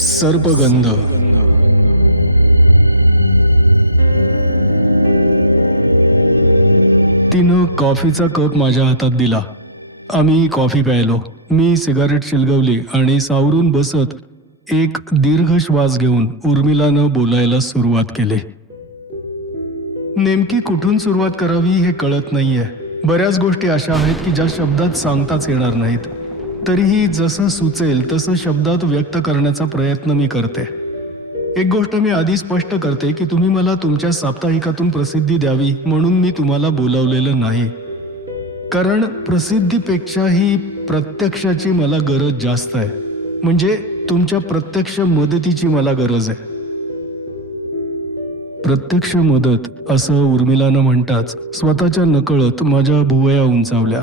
सर्पगंध. तिनं कॉफीचा कप माझ्या हातात दिला. आम्ही कॉफी प्यायलो. मी सिगारेट शिलगवली आणि सावरून बसत एक दीर्घ श्वास घेऊन उर्मिलानं बोलायला सुरुवात केली. नेमकी कुठून सुरुवात करावी हे कळत नाहीये. बऱ्याच गोष्टी अशा आहेत की ज्या शब्दात सांगताच येणार नाहीत. तरीही जसं सुचेल तसं शब्दात व्यक्त करण्याचा प्रयत्न मी करते. एक गोष्ट मी आधी स्पष्ट करते की तुम्ही मला तुमच्या साप्ताहिकातून प्रसिद्धी द्यावी म्हणून मी तुम्हाला बोलावलेलं नाही. कारण प्रसिद्धीपेक्षाही प्रत्यक्षाची मला गरज जास्त आहे. म्हणजे तुमच्या प्रत्यक्ष मदतीची मला गरज आहे. प्रत्यक्ष मदत असं उर्मिलानं म्हणताच स्वतःच्या नकळत माझ्या भुवया उंचावल्या.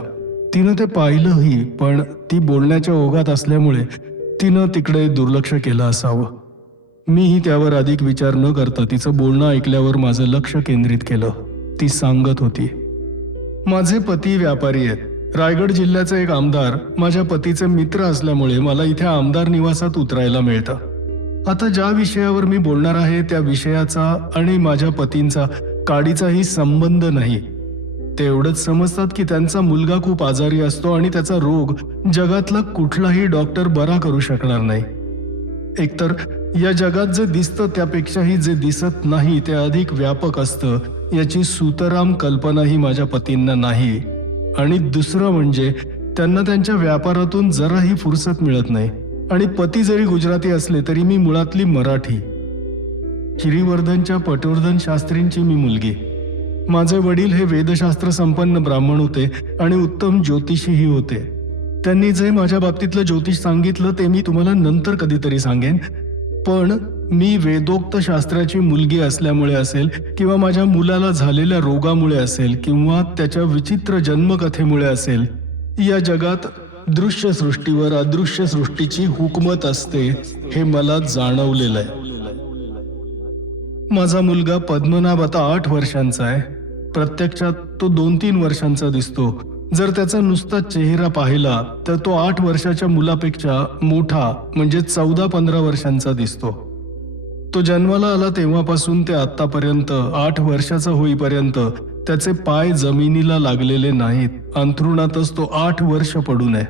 तिनं ते पाहिलंही, पण ती बोलण्याच्या ओघात असल्यामुळे तिनं तिकडे दुर्लक्ष केलं असावं. मीही त्यावर अधिक विचार न करता तिचं बोलणं ऐकल्यावर माझं लक्ष केंद्रित केलं. ती सांगत होती, माझे पती व्यापारी आहेत. रायगड जिल्ह्याचे एक आमदार माझ्या पतीचे मित्र असल्यामुळे मला इथे आमदार निवासात उतरायला मिळतं. आता ज्या विषयावर मी बोलणार आहे त्या विषयाचा आणि माझ्या पतींचा काडीचाही संबंध नाही. ते एवढंच समजतात की त्यांचा मुलगा खूप आजारी असतो आणि त्याचा रोग जगातला कुठलाही डॉक्टर बरा करू शकणार नाही. एकतर या जगात जे दिसतं त्यापेक्षाही जे दिसत नाही ते अधिक व्यापक असतं याची सुतराम कल्पनाही माझ्या पतींना नाही. आणि दुसरं म्हणजे त्यांना त्यांच्या व्यापारातून जराही फुरसत मिळत नाही. आणि पती जरी गुजराती असले तरी मी मुळातली मराठी. श्रीवर्धनच्या पटवर्धन शास्त्रींची मी मुलगी. माझे वडील हे वेदशास्त्र संपन्न ब्राह्मण होते आणि उत्तम ज्योतिषीही होते. त्यांनी जे माझ्या बाबतीतलं ज्योतिष सांगितलं ते मी तुम्हाला नंतर कधीतरी सांगेन. पण मी वेदोक्त शास्त्राची मुलगी असल्यामुळे असेल किंवा माझ्या मुलाला झालेल्या रोगामुळे असेल किंवा त्याच्या विचित्र जन्मकथेमुळे असेल, या जगात दृश्य सृष्टीवर अदृश्य सृष्टीची हुकमत असते हे मला जाणवलेलं आहे. माझा मुलगा पद्मनाभ आता 8 वर्षांचा आहे. प्रत्यक्षात तो 2-3 वर्षांचा दिसतो. जर त्याचा नुसता चेहरा पाहिला तर तो 8 वर्षाच्या मुलापेक्षा मोठा म्हणजे 14-15 वर्षांचा दिसतो. तो जन्माला आला तेव्हापासून ते आत्तापर्यंत 8 वर्षाचा होईपर्यंत त्याचे पाय जमिनीला लागलेले नाहीत. अंथरुणातच तो 8 वर्ष पडून आहे.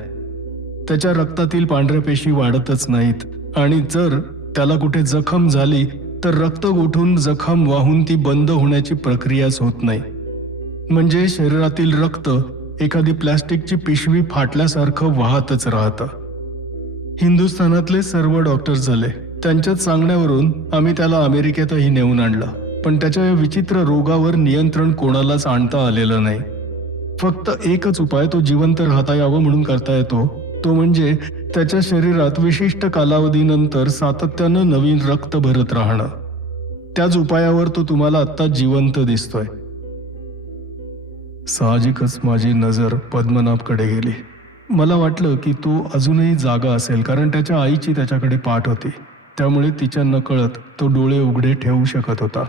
त्याच्या रक्तातील पांढऱ्या पेशी वाढतच नाहीत आणि जर त्याला कुठे जखम झाली तर रक्त गोठून जखम वाहून ती बंद होण्याची प्रक्रियाच होत नाही. म्हणजे शरीरातील रक्त एखादी प्लॅस्टिकची पिशवी फाटल्यासारखं वाहतच राहतं. हिंदुस्थानातले सर्व डॉक्टर्स झाले. त्यांच्याच सांगण्यावरून आम्ही त्याला अमेरिकेतही नेऊन आणलं. पण त्याच्या या विचित्र रोगावर नियंत्रण कोणालाच आणता आलेलं नाही. फक्त एकच उपाय तो जिवंत राहता यावं म्हणून करता येतो. तो म्हणजे त्याच्या शरीरात विशिष्ट कालावधीनंतर सातत्यानं नवीन रक्त भरत राहणं. त्याच उपायावर तो तुम्हाला आत्ता जिवंत दिसतोय. साहजिकच माझी नजर पद्मनाभकडे गेली. मला वाटलं की तो अजूनही जागा असेल, कारण त्याच्या आईची त्याच्याकडे पाठ होती. त्यामुळे तिच्या नकळत तो डोळे उघडे ठेवू शकत होता.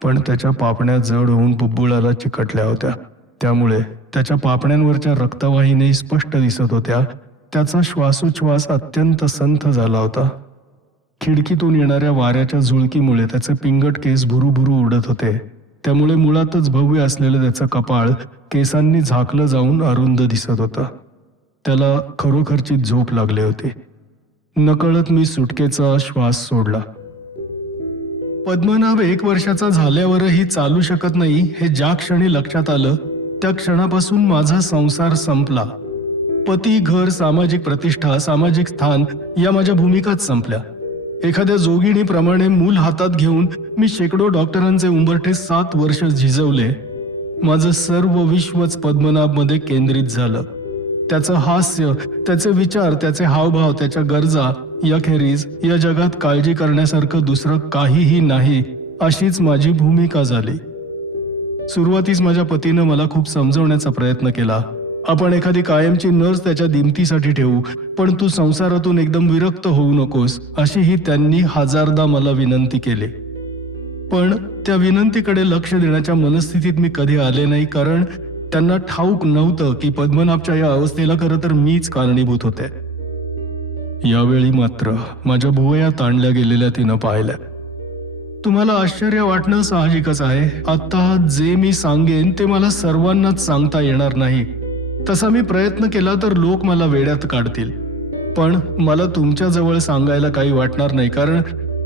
पण त्याच्या पापण्या जड होऊन बुब्बुळाला चिकटल्या होत्या. त्यामुळे त्याच्या पापण्यांवरच्या रक्तवाहिनी स्पष्ट दिसत होत्या. त्याचा श्वासोच्छ्वास अत्यंत संथ झाला होता. खिडकीतून येणाऱ्या वाऱ्याच्या झुळकीमुळे त्याचे पिंगट केस भुरूभुरू उडत होते. त्यामुळे मुळातच भव्य असलेलं त्याचं कपाळ केसांनी झाकलं जाऊन अरुंद दिसत होतं. त्याला खरोखरची झोप लागली होती. नकळत मी सुटकेचा श्वास सोडला. पद्मनाभ 1 वर्षाचा झाल्यावरही चालू शकत नाही हे ज्या क्षणी लक्षात आलं त्या क्षणापासून माझा संसार संपला. पती, घर, सामाजिक प्रतिष्ठा, सामाजिक स्थान या माझ्या भूमिकाच संपल्या. एखाद्या जोगिणीप्रमाणे मूल हातात घेऊन मी शेकडो डॉक्टरांचे उंबरठे 7 वर्ष झिजवले. माझं सर्व विश्वच पद्मनाभमध्ये केंद्रित झालं. त्याचं हास्य, त्याचे विचार, त्याचे हावभाव, त्याच्या गरजा याखेरीज या जगात काळजी करण्यासारखं दुसरं काहीही नाही अशीच माझी भूमिका झाली. सुरुवातीस माझ्या पतीनं मला खूप समजवण्याचा प्रयत्न केला. आपण एखादी कायमची नर्स त्याच्या दिमतीसाठी ठेवू, पण तू संसारातून एकदम विरक्त होऊ नकोस अशीही त्यांनी 1000दा मला विनंती केली. पण त्या विनंतीकडे लक्ष देण्याच्या मनस्थितीत मी कधी आले नाही, कारण त्यांना ठाऊक नव्हतं की पद्मनाभच्या या अवस्थेला खरं तर मीच कारणीभूत होते. यावेळी मात्र माझ्या भुवया ताणल्या गेलेल्या तिनं पाहिल्या. तुम्हाला आश्चर्य वाटणं साहजिकच आहे. आता जे मी सांगेन ते मला सर्वांनाच सांगता येणार नाही. तसा मी प्रयत्न केला तर लोक मला वेड्यात काढतील. पण मला तुमच्याजवळ सांगायला काही वाटणार नाही, कारण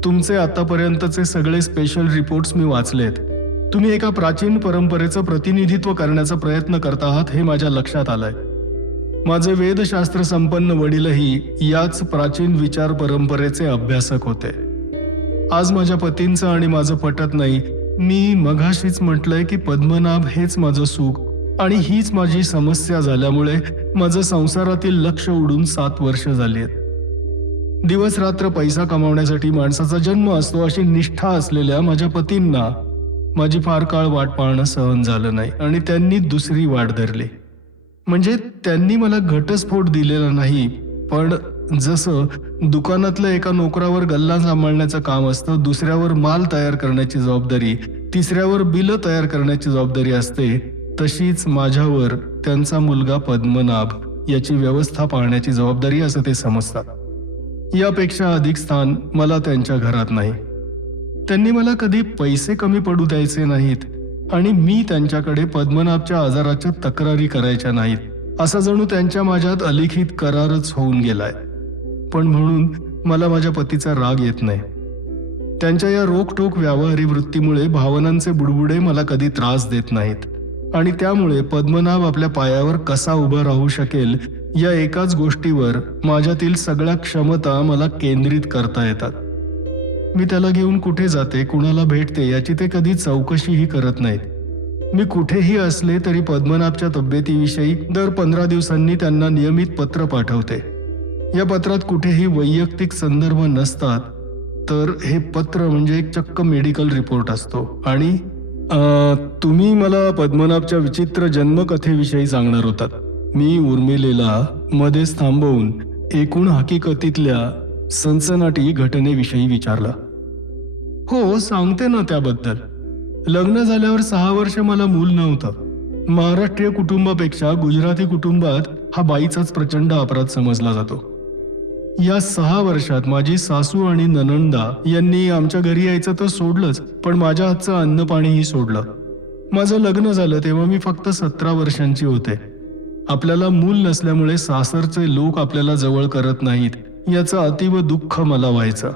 तुमचे आतापर्यंतचे सगळे स्पेशल रिपोर्ट्स मी वाचलेत. तुम्ही एका प्राचीन परंपरेचं प्रतिनिधित्व करण्याचा प्रयत्न करत आहात हे माझ्या लक्षात आलंय. माझे वेदशास्त्र संपन्न वडीलही याच प्राचीन विचार परंपरेचे अभ्यासक होते. आज माझ्या पतींचं आणि माझं पटत नाही. मी मघाशीच म्हटलंय की पद्मनाभ हेच माझं सुख आणि हीच माझी समस्या झाल्यामुळे माझं संसारातील लक्ष उडून 7 वर्ष झाली आहेत. दिवस रात्र पैसा कमावण्यासाठी माणसाचा जन्म असतो अशी निष्ठा असलेल्या माझ्या पतींना माझी फार काळ वाट पाहणं सहन झालं नाही आणि त्यांनी दुसरी वाट धरली. म्हणजे त्यांनी मला घटस्फोट दिलेला नाही, पण जसं दुकानातल्या एका नोकरावर गल्ला सांभाळण्याचं काम असतं, दुसऱ्यावर माल तयार करण्याची जबाबदारी, तिसऱ्यावर बिलं तयार करण्याची जबाबदारी असते, तशीच माझ्यावर त्यांचा मुलगा पद्मनाभ याची व्यवस्था पाहण्याची जबाबदारी असं ते समजतात. यापेक्षा अधिक स्थान मला त्यांच्या घरात नाही. त्यांनी मला कधी पैसे कमी पडू द्यायचे नाहीत आणि मी त्यांच्याकडे पद्मनाभच्या आजाराच्या तक्रारी करायच्या नाहीत, असा जणू त्यांच्या माझ्यात अलिखित करारच होऊन गेलाय. पण म्हणून मला माझ्या पतीचा राग येत नाही. त्यांच्या या रोखठोक व्यावहारी वृत्तीमुळे भावनांचे बुडबुडे मला कधी त्रास देत नाहीत आणि त्यामुळे पद्मनाभ आपल्या पायावर कसा उभा राहू शकेल या एकाच गोष्टीवर माझ्यातील सगळ्या क्षमता मला केंद्रित करता येतात. मी त्याला घेऊन कुठे जाते, कुणाला भेटते याची ते कधी चौकशीही करत नाहीत. मी कुठेही असले तरी पद्मनाभच्या तब्येतीविषयी दर 15 दिवसांनी त्यांना नियमित पत्र पाठवते. या पत्रात कुठेही वैयक्तिक संदर्भ नसतात, तर हे पत्र म्हणजे एक चक्क मेडिकल रिपोर्ट असतो. आणि तुम्ही मला पद्मनाभच्या विचित्र जन्मकथेविषयी सांगणार होतात. मी उर्मिलेला मध्येच थांबवून एकूण हकीकतीतल्या सनसनाटी घटनेविषयी विचारला. हो, सांगते ना त्याबद्दल. लग्न झाल्यावर 6 वर्ष मला मूल नव्हतं. महाराष्ट्रीय कुटुंबापेक्षा गुजराती कुटुंबात हा बाईचाच प्रचंड अपराध समजला जातो. या 6 वर्षात माझी सासू आणि ननंदा यांनी आमच्या घरी यायचं तर सोडलंच, पण माझ्या हातचं अन्नपाणीही सोडलं. माझं लग्न झालं तेव्हा मी फक्त 17 वर्षांची होते. आपल्याला मूल नसल्यामुळे सासरचे लोक आपल्याला जवळ करत नाहीत याचं अतीव दुःख मला व्हायचं.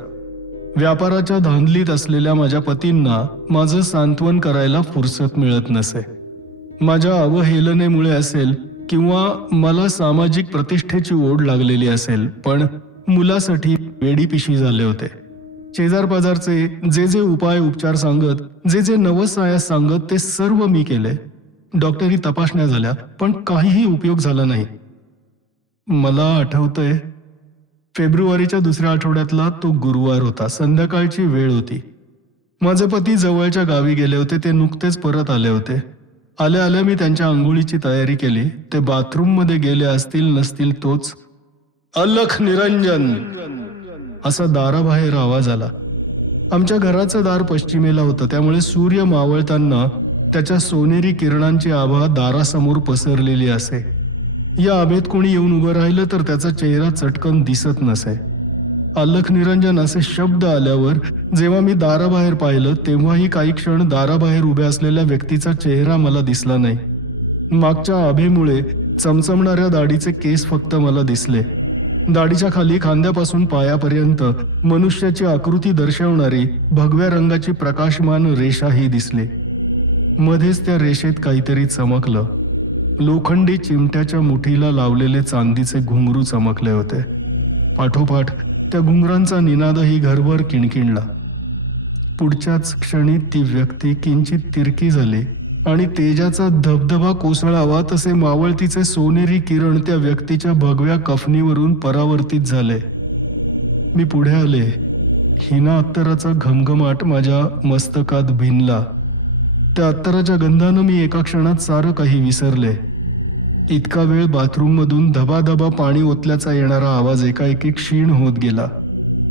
व्यापाराच्या धांदलीत असलेल्या माझ्या पतींना माझं सांत्वन करायला फुरसत मिळत नसे. माझ्या अवहेलनेमुळे असेल किंवा मला सामाजिक प्रतिष्ठेची ओढ लागलेली असेल, पण मुलासाठी वेडीपिशी झाले होते. शेजारपाजारचे जे जे उपाय उपचार सांगत, जे जे नवसायास सांगत ते सर्व मी केले. डॉक्टरी तपासण्या झाल्या, पण काहीही उपयोग झाला नाही. मला आठवतंय, फेब्रुवारीच्या 2ऱ्या आठवड्यातला तो गुरुवार होता. संध्याकाळची वेळ होती. माझे पती जवळच्या गावी गेले होते. ते नुकतेच परत आले होते. आल्या आल्या मी त्यांच्या आंघोळीची तयारी केली. ते बाथरूममध्ये गेले असतील नसतील तोच अलख निरंजन असा दाराबाहेर आवाज आला. आमच्या घराचं दार पश्चिमेला होतं, त्यामुळे सूर्य मावळताना त्याच्या सोनेरी किरणांची आभा दारासमोर पसरलेली असे. या आभेत कोणी येऊन उभं राहिलं तर त्याचा चेहरा चटकन दिसत नसे. अलख निरंजन असे शब्द आल्यावर जेव्हा मी दाराबाहेर पाहिलं तेव्हाही काही क्षण दाराबाहेर उभ्या असलेल्या व्यक्तीचा चेहरा मला दिसला नाही. मागच्या आभेमुळे चमचमणाऱ्या दाढीचे केस फक्त मला दिसले. दाढीच्या खाली खांद्यापासून पायापर्यंत मनुष्याची आकृती दर्शवणारी भगव्या रंगाची प्रकाशमान रेषाही दिसली. मध्येच त्या रेषेत काहीतरी चमकलं. लोखंडी चिमट्याच्या मुठीला लावलेले चांदीचे घुंगरू चमकले होते. पाठोपाठ त्या घुंगरांचा निनादही घरभर किणकिणला. पुढच्याच क्षणी ती व्यक्ती किंचित तिरकी झाली आणि तेजाचा धबधबा कोसळावा तसे मावळतीचे सोनेरी किरण त्या व्यक्तीच्या भगव्या कफनीवरून परावर्तित झाले. मी पुढे आले. हिना अत्तराचा घमघमाट माझ्या मस्तकात भिनला. त्या अत्तराच्या गंधानं मी एका क्षणात सारं काही विसरले. इतका वेळ बाथरूममधून धबाधबा पाणी ओतल्याचा येणारा आवाज एकाएकी क्षीण होत गेला.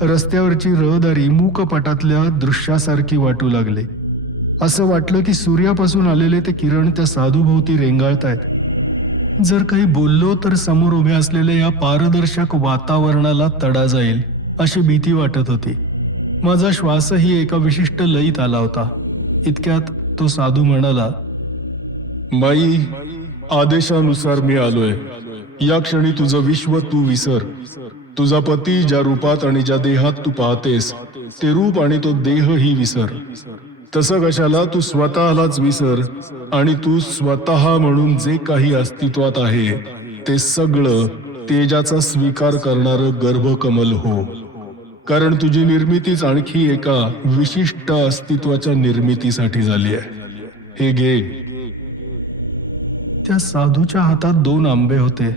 रस्त्यावरची रहदारी मूकपटातल्या दृश्यासारखी वाटू लागली. असं वाटलं की सूर्यापासून आलेले ते किरण त्या साधूभोवती रेंगाळतायत. जर काही बोललो तर समोर उभे असलेल्या या पारदर्शक वातावरणाला तडा जाईल अशी भीती वाटत होती. माझा श्वासही एका विशिष्ट लयीत आला होता. इतक्यात तो साधू म्हणाला, माई, आदेशानुसार मी आलोय. या क्षणी तुझं विश्व तू विसर. तुझा पती ज्या रूपात आणि ज्या देहात तू पाहतेस ते रूप आणि तो देहही विसर. तसं कशाला, तू स्वतःलाच विसर आणि तू स्वतः म्हणून जे काही अस्तित्वात आहे ते सगळं तेजाचा स्वीकार करणारं गर्भकमल हो. कारण तुझी निर्मितीच आणखी एका विशिष्ट अस्तित्वाच्या निर्मितीसाठी झाली आहे. हे घे. त्या साधूच्या हातात 2 आंबे होते.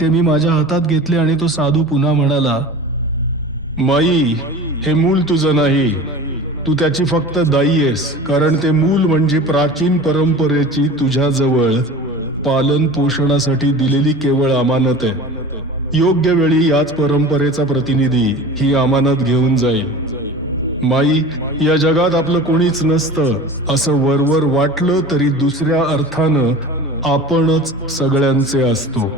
ते मी माझ्या हातात घेतले आणि तो साधू पुन्हा म्हणाला, माई, हे मूल तुझं नाही, तू त्याची फक्त दाई आहेस. कारण ते मूल म्हणजे प्राचीन परंपरेची तुझ्याजवळ पालन पोषणासाठी दिलेली केवळ अमानत आहे. योग्य वेळी याच परंपरेचा प्रतिनिधी ही अमानत घेऊन जाईल. माई, या जगात आपलं कोणीच नसतं असं वरवर वाटलं तरी दुसऱ्या अर्थानं आपणच सगळ्यांचे असतो.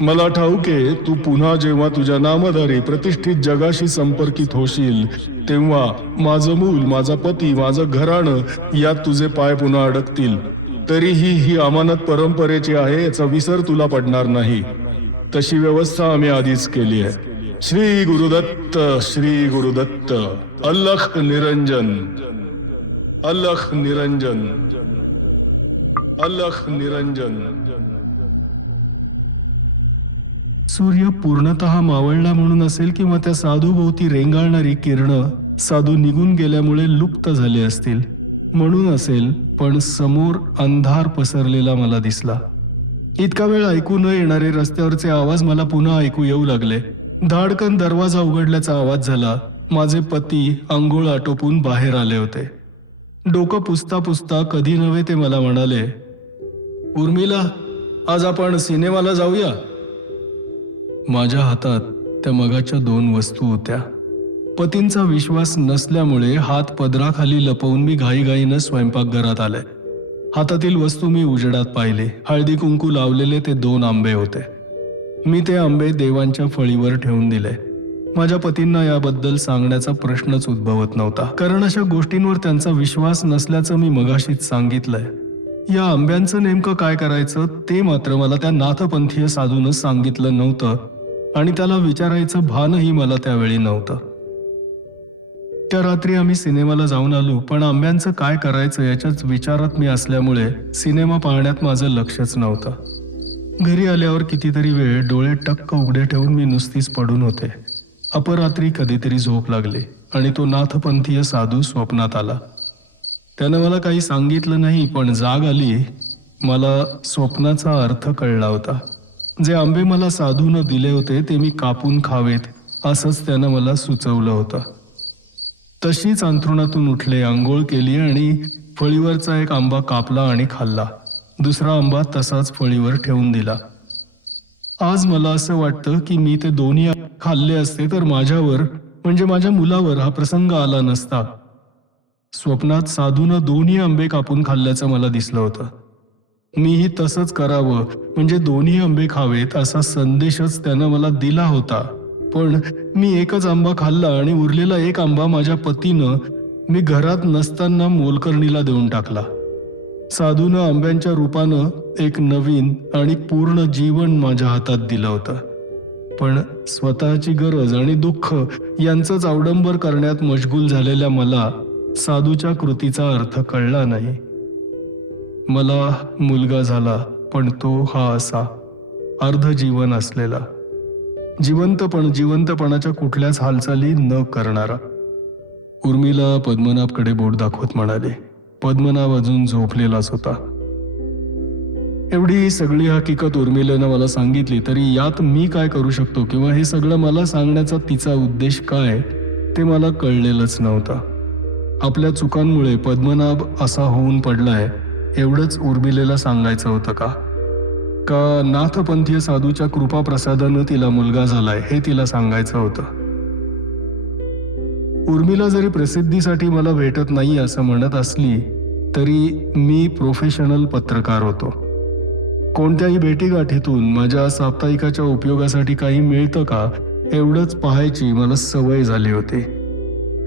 मला ठाऊके, तू पुन्हा जेव्हा तुझ्या नामधारी प्रतिष्ठित जगाशी संपर्कित होशील तेव्हा माझं मूल, माझा पती, माझं घराणं यात तुझे पाय पुन्हा अडकतील. तरीही ही अमानत परंपरेची आहे याचा विसर तुला पडणार नाही. तशी व्यवस्था आम्ही आधीच केली आहे. श्री गुरुदत्त, श्री गुरुदत्त. अलख निरंजन, अलख निरंजन, अलख निरंजन. सूर्य पूर्णतः मावळला म्हणून असेल किंवा त्या साधूभोवती रेंगाळणारी किरणं साधू निघून गेल्यामुळे लुप्त झाले असतील म्हणून असेल, पण समोर अंधार पसरलेला मला दिसला. इतका वेळ ऐकू न येणारे रस्त्यावरचे आवाज मला पुन्हा ऐकू येऊ लागले. धाडकन दरवाजा उघडल्याचा आवाज झाला. माझे पती अंघोळ आटोपून बाहेर आले होते. डोकं पुसता पुसता कधी नव्हे ते मला म्हणाले, उर्मिला, आज आपण सिनेमाला जाऊया. माझ्या हातात त्या मगाच्या 2 वस्तू होत्या. पतींचा विश्वास नसल्यामुळे हात पदराखाली लपवून मी घाईघाईनं स्वयंपाकघरात आले. हातातील वस्तू मी उजेडात पाहिले. हळदी कुंकू लावलेले ते 2 आंबे होते. मी ते आंबे देवांच्या फळीवर ठेवून दिले. माझ्या पतींना याबद्दल सांगण्याचा प्रश्नच उद्भवत नव्हता, कारण अशा गोष्टींवर त्यांचा विश्वास नसल्याचं मी मगाशीच सांगितलंय. या आंब्यांचं नेमकं काय करायचं ते मात्र मला त्या नाथपंथीय साधूनं सांगितलं नव्हतं आणि त्याला विचारायचं भानही मला त्यावेळी नव्हतं. त्या रात्री आम्ही सिनेमाला जाऊन आलो, पण आंब्यांचं काय करायचं याच्याच विचारात मी असल्यामुळे सिनेमा पाहण्यात माझं लक्षच नव्हतं. घरी आल्यावर कितीतरी वेळ डोळे टक्क उघडे ठेवून मी नुसतीच पडून होते. अपरात्री कधीतरी झोप लागली आणि तो नाथपंथीय साधू स्वप्नात आला. त्यानं मला काही सांगितलं नाही, पण जाग आली. मला स्वप्नाचा अर्थ कळला होता. जे आंबे मला साधूनं दिले होते ते मी कापून खावेत असंच त्यानं मला सुचवलं होतं. तशीच अंथरुणातून उठले, आंघोळ केली आणि फळीवरचा एक आंबा कापला आणि खाल्ला. दुसरा आंबा तसाच फळीवर ठेवून दिला. आज मला असं वाटतं की मी ते दोन्ही खाल्ले असते तर माझ्यावर म्हणजे माझ्या मुलावर हा प्रसंग आला नसता. स्वप्नात साधूनं दोन्ही आंबे कापून खाल्ल्याचं मला दिसलं होतं. मीही तसंच करावं म्हणजे दोन्ही आंबे खावेत असा संदेशच त्यानं मला दिला होता. पण मी एकच आंबा खाल्ला आणि उरलेला एक आंबा माझ्या पतीनं मी घरात नसताना मोलकर्णीला देऊन टाकला. साधूनं आंब्यांच्या रूपानं एक नवीन आणि पूर्ण जीवन माझ्या हातात दिलं होतं. पण स्वतःची गरज आणि दुःख यांचंच अवडंबर करण्यात मशगूल झालेल्या मला साधूच्या कृतीचा अर्थ कळला नाही. मला मुलगा झाला, पण तो हा असा अर्ध जीवन असलेला, जिवंतपणाच्या कुठल्याच हालचाली न करणारा. उर्मिला पद्मनाभकडे बोट दाखवत म्हणाली. पद्मनाभ अजून झोपलेलाच होता. एवढी सगळी हकीकत उर्मिलेनं मला सांगितली तरी यात मी काय करू शकतो किंवा हे सगळं मला सांगण्याचा तिचा उद्देश काय ते मला कळलेलंच नव्हतं. आपल्या चुकांमुळे पद्मनाभ असा होऊन पडलाय एवढंच उर्मिलेला सांगायचं होतं का नाथपंथीय साधूच्या कृपाप्रसादानं तिला मुलगा झालाय हे तिला सांगायचं होतं. उर्मिला जरी प्रसिद्धीसाठी मला भेटत नाही असं म्हणत असली तरी मी प्रोफेशनल पत्रकार होतो. कोणत्याही भेटीगाठीतून माझ्या साप्ताहिकाच्या उपयोगासाठी काही मिळतं का एवढंच पाहायची मला सवय झाली होती.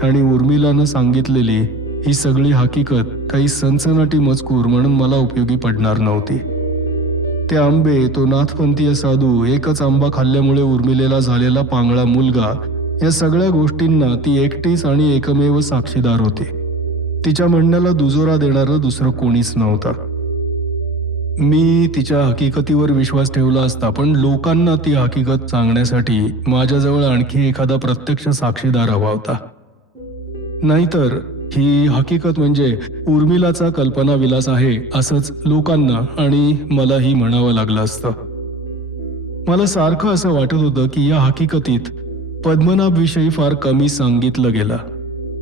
आणि उर्मिलानं सांगितलेली ही सगळी हकीकत काही सनसनाटी मजकूर म्हणून मला उपयोगी पडणार नव्हती. ते आंबे, तो नाथपंथीय साधू, एकच आंबा खाल्ल्यामुळे उर्मिलेला झालेला पांगळा मुलगा, या सगळ्या गोष्टींना ती एकटीच आणि एकमेव साक्षीदार होती. तिच्या म्हणण्याला दुजोरा देणारं दुसरं कोणीच नव्हतं. मी तिच्या हकीकतीवर विश्वास ठेवला असता, पण लोकांना ती हकीकत सांगण्यासाठी माझ्याजवळ आणखी एखादा प्रत्यक्ष साक्षीदार हवा होता. नाहीतर ही हकीकत म्हणजे उर्मिलाचा कल्पनाविलास आहे असंच लोकांना आणि मलाही म्हणावं लागलं असतं. मला सारखं असं वाटत होतं की या हकीकतीत पद्मनाभविषयी फार कमी सांगितलं गेलं.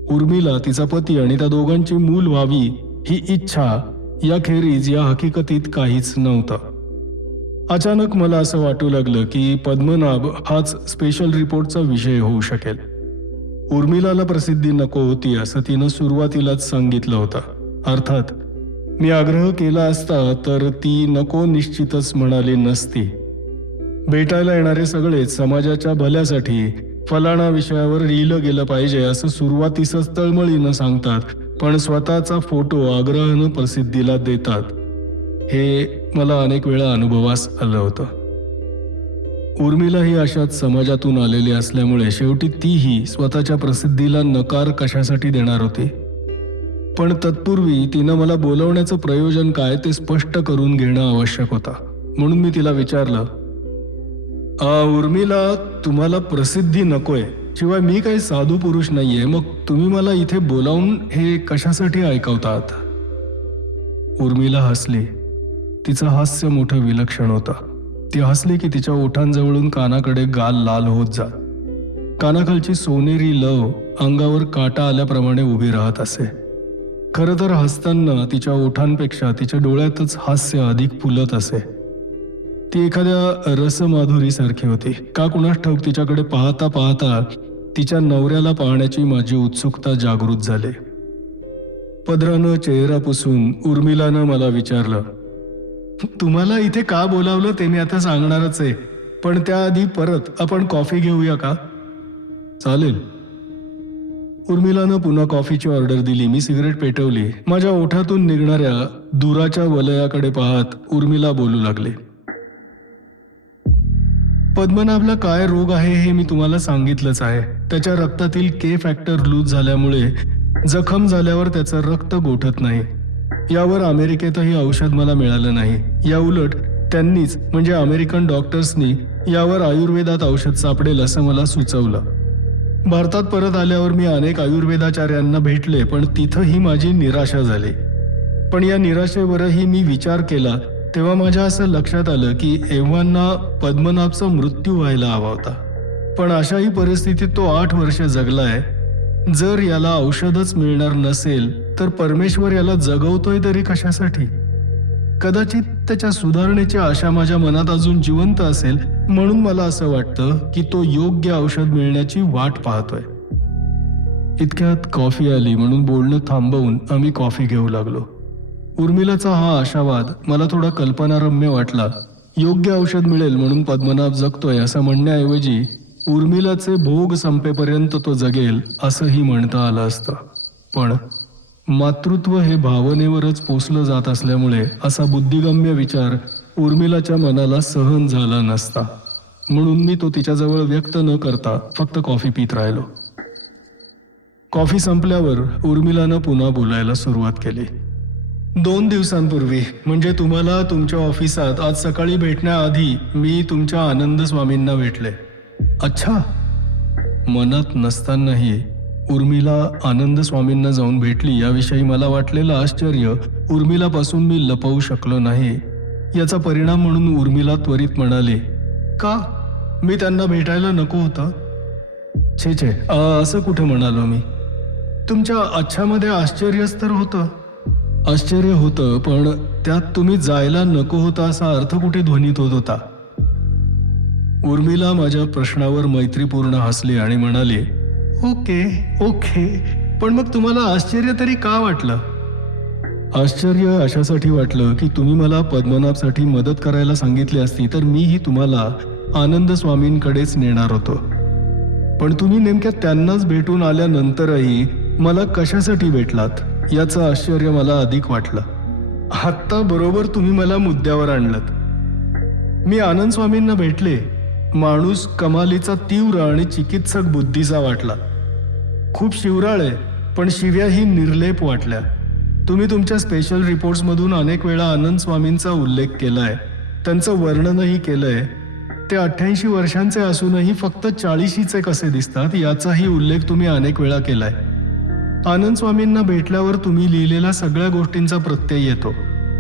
उर्मिला, तिचा पती आणि त्या दोघांची मूल व्हावी ही इच्छा याखेरीज या हकीकतीत काहीच नव्हतं. अचानक मला असं वाटू लागलं की पद्मनाभ हाच स्पेशल रिपोर्टचा विषय होऊ शकेल. उर्मिलाला प्रसिद्धी नको होती असं तिनं सुरुवातीलाच सांगितलं होतं. अर्थात मी आग्रह केला असता तर ती नको निश्चितच म्हणाली नसती. भेटायला येणारे सगळेच समाजाच्या भल्यासाठी फलाणा विषयावर लिहिलं गेलं पाहिजे असं सुरुवातीसच तळमळीनं सांगतात, पण स्वतःचा फोटो आग्रहानं प्रसिद्धीला देतात. हे मला अनेक वेळा अनुभवास आलं होतं. उर्मिला ही अशाच समाजातून आलेली असल्यामुळे शेवटी तीही स्वतःच्या प्रसिद्धीला नकार कशासाठी देणार होती. पण तत्पूर्वी तिनं मला बोलवण्याचं प्रयोजन काय ते स्पष्ट करून घेणं आवश्यक होतं. म्हणून मी तिला विचारलं, उर्मिला, तुम्हाला प्रसिद्धी नकोय, शिवाय मी काही साधू पुरुष नाहीये, मग तुम्ही मला इथे बोलावून हे कशासाठी ऐकवतात? उर्मिला हसली. तिचं हास्य मोठं विलक्षण होतं. ती हसली की तिच्या ओठांजवळून कानाकडे गाल लाल होत जात. कानाखालची सोनेरी लव अंगावर काटा आल्याप्रमाणे उभी राहत असे. खरं तर हसताना तिच्या ओठांपेक्षा तिच्या डोळ्यातच हास्य अधिक फुलत असे. ती एखाद्या रसमाधुरीसारखी होती. का कुणास ठाऊक तिच्याकडे पाहता पाहता तिच्या नवऱ्याला पाहण्याची माझी उत्सुकता जागृत झाली. पदरानं चेहरा पुसून उर्मिलानं मला विचारलं, तुम्हाला इथे का बोलावलं ते मी आता सांगणारच आहे, पण त्याआधी परत आपण कॉफी घेऊया का? चालेल. उर्मिलानं पुन्हा कॉफीची ऑर्डर दिली. मी सिगरेट पेटवली. माझ्या ओठातून निघणाऱ्या दुराच्या वलयाकडे पाहत उर्मिला बोलू लागली, पद्मनाभला काय रोग आहे हे मी तुम्हाला सांगितलंच आहे. त्याच्या रक्तातील के फॅक्टर लूज झाल्यामुळे जखम झाल्यावर त्याचं रक्त गोठत नाही. यावर अमेरिकेतही औषध मला मिळालं नाही. या उलट त्यांनीच म्हणजे अमेरिकन डॉक्टर्सनी यावर आयुर्वेदात औषध सापडेल असं मला सुचवलं. भारतात परत आल्यावर मी अनेक आयुर्वेदाचार्यांना भेटले, पण तिथंही माझी निराशा झाली. पण या निराशेवरही मी विचार केला तेव्हा माझ्या असं लक्षात आलं की एव्हांना पद्मनाभचा मृत्यू व्हायला हवा होता. पण अशाही परिस्थितीत तो 8 वर्ष जगलाय. जर याला औषधच मिळणार नसेल तर परमेश्वर याला जगवतोय तरी कशासाठी? कदाचित त्याच्या सुधारणेची आशा माझ्या मनात अजून जिवंत असेल, म्हणून मला असं वाटतं की तो योग्य औषध मिळण्याची वाट पाहतोय. इतक्यात कॉफी आली म्हणून बोलणं थांबवून आम्ही कॉफी घेऊ लागलो. उर्मिलाचा हा आशावाद मला थोडा कल्पनारम्य वाटला. योग्य औषध मिळेल म्हणून पद्मनाभ जगतोय असं म्हणण्याऐवजी उर्मिलाचे भोग संपेपर्यंत तो जगेल असंही म्हणता आलं असतं. पण मातृत्व हे भावनेवरच पोसलं जात असल्यामुळे असा बुद्धिगम्य विचार उर्मिलाच्या मनाला सहन झाला नसता. म्हणून मी तो तिच्याजवळ व्यक्त न करता फक्त कॉफी पित राहिलो. कॉफी संपल्यावर उर्मिलानं पुन्हा बोलायला सुरुवात केली. 2 दिवसांपूर्वी म्हणजे तुम्हाला तुमच्या ऑफिसात आज सकाळी भेटण्याआधी मी तुमच्या आनंद स्वामींना भेटले. अच्छा. मनात नसतानाही उर्मिला आनंद स्वामींना जाऊन भेटली याविषयी मला वाटलेलं आश्चर्य उर्मिलापासून मी लपवू शकलो नाही. याचा परिणाम म्हणून उर्मिला त्वरित म्हणाली, का? मी त्यांना भेटायला नको होतं? छे छे, असं कुठं म्हणालो मी? तुमच्या अच्छामध्ये आश्चर्यच तर होतं. आश्चर्य होतं, पण त्यात तुम्ही जायला नको होता असा अर्थ कुठे ध्वनित होत होता. उर्मिला माझ्या प्रश्नावर मैत्रीपूर्ण हसली आणि म्हणाली, ओके ओके, पण मग तुम्हाला आश्चर्य तरी का वाटलं? आश्चर्य अशासाठी वाटलं की तुम्ही मला पद्मनाभसाठी मदत करायला सांगितली असती तर मीही तुम्हाला आनंद स्वामींकडेच नेणार होतो. पण तुम्ही नेमक्या त्यांनाच भेटून आल्यानंतरही मला कशासाठी भेटलात याचं आश्चर्य मला अधिक वाटलं. आत्ता बरोबर तुम्ही मला मुद्द्यावर आणलंत. मी आनंद स्वामींना भेटले. माणूस कमालीचा तीव्र आणि चिकित्सक बुद्धीचा वाटला. खूप शिवराळ आहे, पण शिव्याही निर्लेप वाटल्या. तुम्ही तुमच्या स्पेशल रिपोर्ट्समधून अनेक वेळा आनंद स्वामींचा उल्लेख केलाय, त्यांचं वर्णनही केलंय. ते 88 वर्षांचे असूनही फक्त 40शीचे कसे दिसतात याचाही उल्लेख तुम्ही अनेक वेळा केलाय. आनंद स्वामींना भेटल्यावर तुम्ही लिहिलेल्या सगळ्या गोष्टींचा प्रत्यय येतो,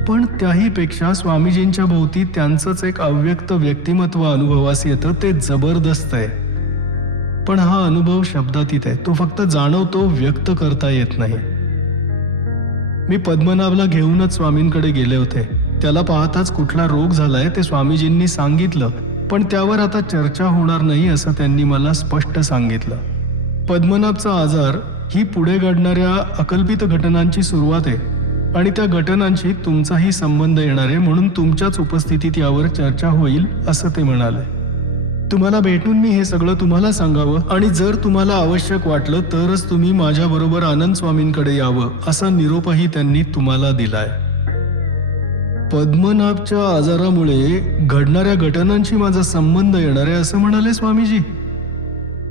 पण त्याहीपेक्षा स्वामीजींच्या भोवती त्यांचंच एक अव्यक्त व्यक्तिमत्व अनुभवास येतं. ते जबरदस्त आहे. पण हा अनुभव शब्दातीत आहे. तो फक्त जाणवतो, व्यक्त करता येत नाही. मी पद्मनाभला घेऊनच स्वामींकडे गेले होते. त्याला पाहताच कुठला रोग झालाय ते स्वामीजींनी सांगितलं, पण त्यावर आता चर्चा होणार नाही असं त्यांनी मला स्पष्ट सांगितलं. पद्मनाभचा आजार ही पुढे घडणाऱ्या अकल्पित घटनांची सुरुवात आहे आणि त्या घटनांशी तुमचाही संबंध येणार आहे, म्हणून तुमच्याच उपस्थितीत यावर चर्चा होईल असं ते म्हणाले. तुम्हाला भेटून मी हे सगळं तुम्हाला सांगावं आणि जर तुम्हाला आवश्यक वाटलं तरच तुम्ही माझ्याबरोबर आनंद स्वामींकडे यावं असा निरोपही त्यांनी तुम्हाला दिलाय. पद्मनाभच्या आजारामुळे घडणाऱ्या घटनांशी माझा संबंध येणार आहे असं म्हणाले स्वामीजी.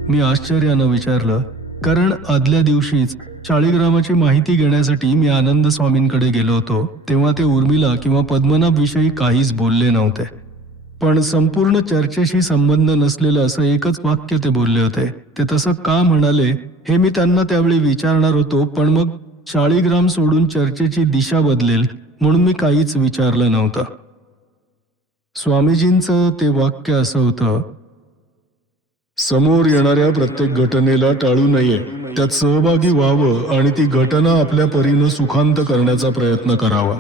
मी आश्चर्यानं विचारलं, कारण आदल्या दिवशीच शाळीग्रामाची माहिती घेण्यासाठी मी आनंद स्वामींकडे गेलो होतो. तेव्हा ते उर्मिला किंवा पद्मनाभ विषयी काहीच बोलले नव्हते, पण संपूर्ण चर्चेशी संबंध नसलेलं असं एकच वाक्य ते बोलले होते. ते तसं का म्हणाले हे मी त्यांना त्यावेळी विचारणार होतो, पण मग शाळीग्राम सोडून चर्चेची दिशा बदलेल म्हणून मी काहीच विचारलं नव्हतं. स्वामीजींचं ते वाक्य असं होतं, समोर येणाऱ्या प्रत्येक घटनेला टाळू नये, त्यात सहभागी व्हावं आणि ती घटना आपल्या परीनं सुखांत करण्याचा प्रयत्न करावा.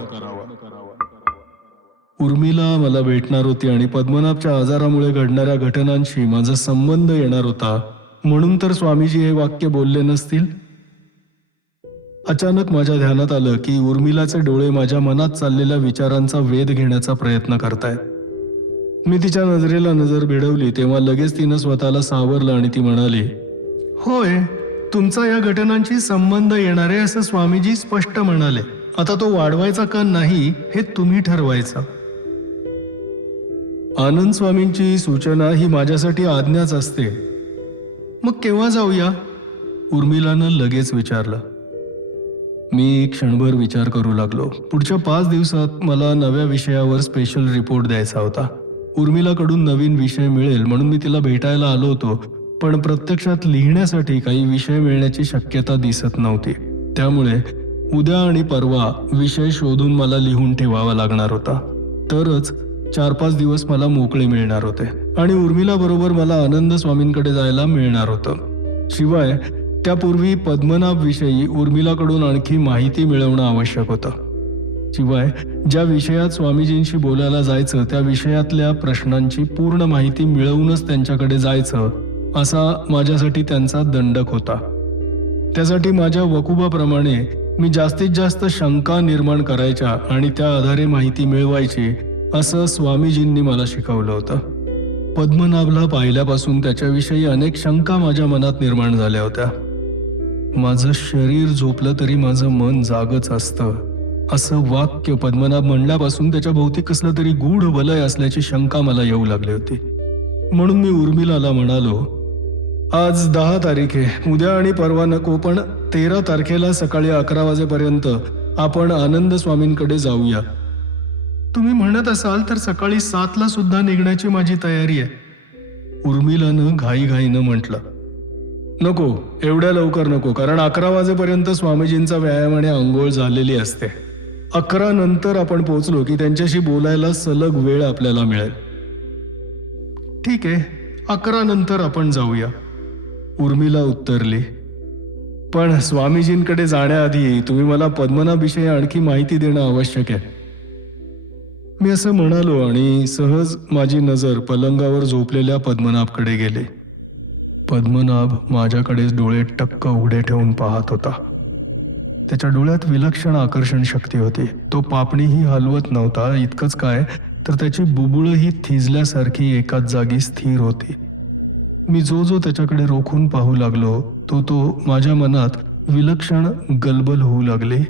उर्मिला मला भेटणार होती आणि पद्मनाभच्या आजारामुळे घडणाऱ्या घटनांशी माझा संबंध येणार होता, म्हणून तर स्वामीजी हे वाक्य बोलले नसतील. अचानक माझ्या ध्यानात आलं की उर्मिलाचे डोळे माझ्या मनात चाललेल्या विचारांचा वेध घेण्याचा प्रयत्न करतायत. मी तिच्या नजरेला नजर भिडवली तेव्हा लगेच तिनं स्वतःला सावरलं आणि ती म्हणाली, होय, तुमचा या घटनांशी संबंध येणार आहे असं स्वामीजी स्पष्ट म्हणाले. आता तो वाढवायचा का नाही हे तुम्ही ठरवायचं. आनंद स्वामींची सूचना ही माझ्यासाठी आज्ञाच असते. मग केव्हा जाऊया? उर्मिलानं लगेच विचारलं. मी क्षणभर विचार करू लागलो. पुढच्या 5 दिवसात मला नव्या विषयावर स्पेशल रिपोर्ट द्यायचा होता. उर्मिलाकडून नवीन विषय मिळेल म्हणून मी तिला भेटायला आलो होतो, पण प्रत्यक्षात लिहिण्यासाठी काही विषय मिळण्याची शक्यता दिसत नव्हती. त्यामुळे उद्या आणि परवा विषय शोधून मला लिहून ठेवावा लागणार होता. तरच 4-5 दिवस मला मोकळे मिळणार होते आणि उर्मिलाबरोबर मला आनंद स्वामींकडे जायला मिळणार होतं. शिवाय त्यापूर्वी पद्मनाभविषयी उर्मिलाकडून आणखी माहिती मिळवणं आवश्यक होतं. शिवाय ज्या विषयात स्वामीजींशी बोलायला जायचं त्या विषयातल्या प्रश्नांची पूर्ण माहिती मिळवूनच त्यांच्याकडे जायचं असा माझ्यासाठी त्यांचा दंडक होता. त्यासाठी माझ्या वकुबाप्रमाणे मी जास्तीत जास्त शंका निर्माण करायच्या आणि त्या आधारे माहिती मिळवायची असं स्वामीजींनी मला शिकवलं होतं. पद्मनाभला पाहिल्यापासून त्याच्याविषयी अनेक शंका माझ्या मनात निर्माण झाल्या होत्या. माझं शरीर झोपलं तरी माझं मन जागच असतं असं वाक्य पद्मनाभ म्हणल्यापासून त्याच्या भोवती कसलं तरी गूढ वलय असल्याची शंका मला येऊ लागली होती. म्हणून मी उर्मिलाला म्हणालो, आज 10 तारीख आहे, उद्या आणि परवा नको, पण 13 तारखेला सकाळी 11 वाजेपर्यंत आपण आनंद स्वामींकडे जाऊया. तुम्ही म्हणत असाल तर सकाळी 7ला सुद्धा निघण्याची माझी तयारी आहे. उर्मिलानं घाईघाईनं म्हटलं, नको, एवढ्या लवकर नको, कारण 11 वाजेपर्यंत स्वामीजींचा व्यायाम आणि आंघोळ झालेली असते. 11 नंतर आपण पोहोचलो की त्यांच्याशी बोलायला सलग वेळ आपल्याला मिळेल. ठीक आहे, 11 नंतर आपण जाऊया, उर्मिला उत्तरली. पण स्वामीजींकडे जाण्याआधी तुम्ही मला पद्मनाभविषयी आणखी माहिती देणं आवश्यक आहे. मी असं म्हणालो आणि सहज माझी नजर पलंगावर झोपलेल्या पद्मनाभकडे गेली. पद्मनाभ माझ्याकडेच डोळे टक्क उघडे ठेवून पाहत होता. त्याच्या डोळ्यात विलक्षण आकर्षण शक्ती होती. तो पापणीही हलवत नव्हता. इतकंच काय तर त्याची बुबुळही थिजल्यासारखी एकाच जागी स्थिर होती. मी जो जो त्याच्याकडे रोखून पाहू लागलो तो माझ्या मनात विलक्षण गलबल होऊ लागली.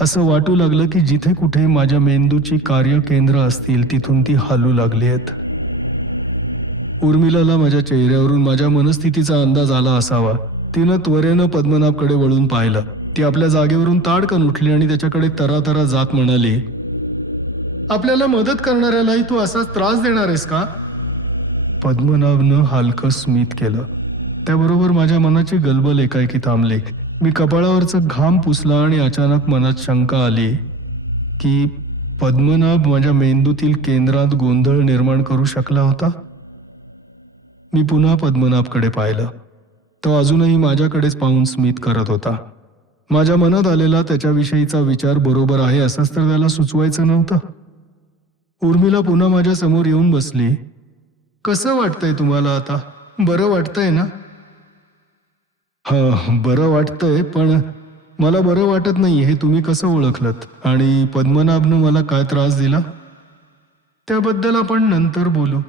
असं वाटू लागलं की जिथे कुठे माझ्या मेंदूची कार्यकेंद्र असतील तिथून ती हलू लागली आहेत. उर्मिलाला माझ्या चेहऱ्यावरून माझ्या मनस्थितीचा अंदाज आला असावा. तिनं त्वरेनं पद्मनाभकडे वळून पाहिलं. ती आपल्या जागेवरून ताडकन उठली आणि त्याच्याकडे तरातरा जात म्हणाली, आपल्याला मदत करणाऱ्यालाही तू असाच त्रास देणार आहेस का? पद्मनाभनं हलकं स्मित केलं. त्याबरोबर माझ्या मनाची गलबल एकाएकी थांबली. मी कपाळावरचा घाम पुसला आणि अचानक मनात शंका आली की पद्मनाभ माझ्या मेंदूतील केंद्रात गोंधळ निर्माण करू शकला होता. मी पुन्हा पद्मनाभकडे पाहिलं. तो अजूनही माझ्याकडेच पाहून स्मित करत होता. माझ्या मनात आलेला त्याच्याविषयीचा विचार बरोबर आहे असंच तर त्याला सुचवायचं नव्हतं. उर्मिला पुन्हा माझ्या समोर येऊन बसली. कसं वाटतंय तुम्हाला आता? बरं वाटतंय ना? बरं वाटतंय, पण मला बरं वाटत नाही हे तुम्ही कसं ओळखलत? आणि पद्मनाभनं मला काय त्रास दिला त्याबद्दल आपण नंतर बोलू.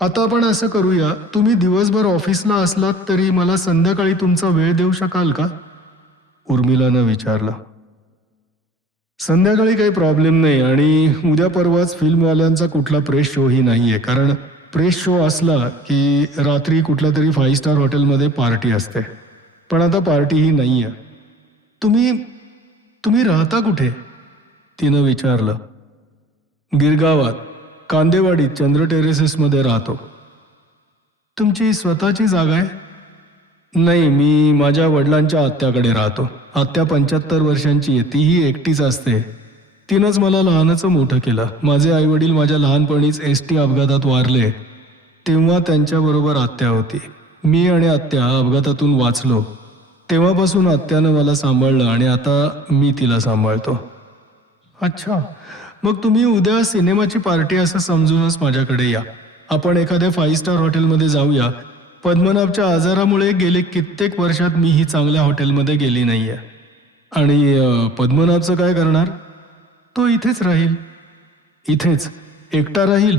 आता आपण असं करूया, तुम्ही दिवसभर ऑफिसला असलात तरी मला संध्याकाळी तुमचा वेळ देऊ शकाल का? उर्मिलानं विचारलं. संध्याकाळी काही प्रॉब्लेम नाही आणि उद्या परवाच फिल्मवाल्यांचा कुठला प्रेस शोही नाही आहे, कारण प्रेस शो असला की रात्री कुठल्या तरी 5 स्टार हॉटेलमध्ये पार्टी असते. पण आता पार्टीही नाही आहे. तुम्ही राहता कुठे? तिनं विचारलं. गिरगावात, कांदेवाडीत चंद्र टेरेसेसमध्ये राहतो. तुमची स्वतःची जागा आहे? नाही, मी माझ्या वडिलांच्या आत्याकडे राहतो. आत्या 75 वर्षांची आहे. तीही एकटीच असते. तिनंच मला लहानाचं मोठं केलं. माझे आईवडील माझ्या लहानपणीच ST अपघातात वारले. तेव्हा त्यांच्याबरोबर आत्या होती. मी आणि आत्या अपघातातून वाचलो. तेव्हापासून आत्यानं मला सांभाळलं आणि आता मी तिला सांभाळतो. अच्छा, मग तुम्ही उद्या सिनेमाची पार्टी असं समजूनच माझ्याकडे या. आपण एखाद्या 5 स्टार हॉटेलमध्ये जाऊया. पद्मनाभच्या आजारामुळे गेले कित्येक वर्षात मी ही चांगल्या हॉटेलमध्ये गेली नाही आहे. आणि पद्मनाभचं काय करणार? तो इथेच राहील. इथेच एकटा राहील?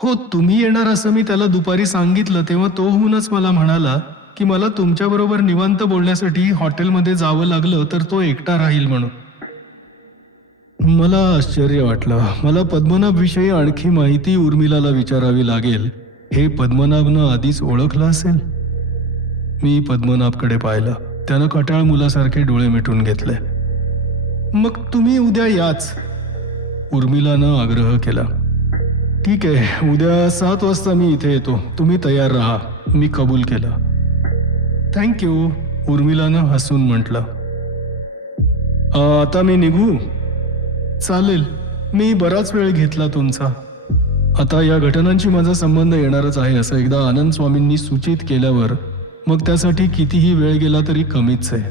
हो, तुम्ही येणार असं मी त्याला दुपारी सांगितलं तेव्हा तो होऊनच मला म्हणाला की मला तुमच्याबरोबर निवांत बोलण्यासाठी हॉटेलमध्ये जावं लागलं तर तो एकटा राहील म्हणून. मला आश्चर्य वाटलं. मला पद्मनाभविषयी आणखी माहिती उर्मिलाला विचारावी लागेल. हे पद्मनाभनं आधीच ओळखलं असेल. मी पद्मनाभकडे पाहिलं. त्यानं कटाळ मुलासारखे डोळे मिटून घेतले. मग तुम्ही उद्या याच, उर्मिलानं आग्रह केला. ठीक आहे, उद्या 7 वाजता मी इथे येतो. तुम्ही तयार राहा. मी कबूल केलं. थँक्यू, उर्मिलानं हसून म्हटलं. आता मी निघू? चालेल, मी बराच वेळ घेतला तुमचा. आता या घटनांशी माझा संबंध येणारच आहे असं एकदा आनंद स्वामींनी सूचित केल्यावर मग त्यासाठी कितीही वेळ गेला तरी कमीच आहे.